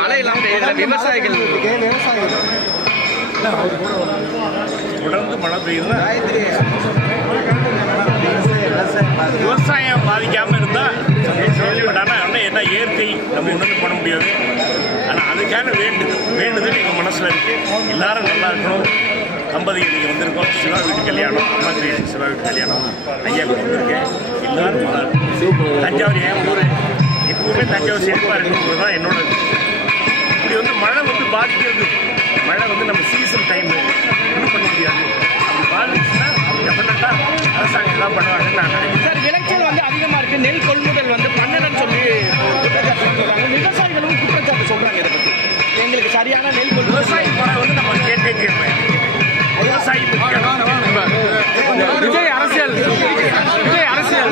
மழை இல்லாமல் விவசாயிகள்? தொடர்ந்து மழை பெய்யுதுன்னா விவசாயம் பாதிக்காம இருந்தா பட் ஆனால் என்ன இயற்கை? நம்ம உணர்ந்து பண்ண முடியாது. ஆனால் அதுக்கான வேண்டுதல் வேண்டுதல் எங்கள் மனசில் இருக்கு. எல்லாரும் நல்லா இருக்கணும். தம்பதிகள் நீங்கள் வந்திருக்கோம். சிவா வீட்டு கல்யாணம். அம்மா கிரியேஷன் சிவா வீட்டு கல்யாணம். ஐயா கூட வந்திருக்கேன். எல்லாரும் நல்லா தஞ்சாவூர் என் ஊர் எப்பவுமே தஞ்சாவூர் செழிப்பாக தான் என்னோட இப்படி வந்து மழை வந்து பாதிக்கிறது மழை வந்து நம்ம சீசன் டைம் என்ன பண்ண முடியாது. அப்படி பாதிச்சுன்னா டெஃபினட்டாக அரசாங்கம் எல்லாம் பண்ணுவாங்க நான் சார் விளைச்சல் வந்து அதிகமாக இருக்குது நெல் கொள்முதல் வந்து பண்ணலன்னு சொல்லி குற்றச்சாட்டு சொல்கிறாங்க விவசாயிகளும் குற்றச்சாட்டு சொல்கிறாங்க இதை பற்றி எங்களுக்கு சரியான நெல் கொள்முதல் விவசாயி முறை வந்து நம்ம கேட்டே தீர்வு விவசாயி விஜய் அரசியல். விஜய் அரசியல்.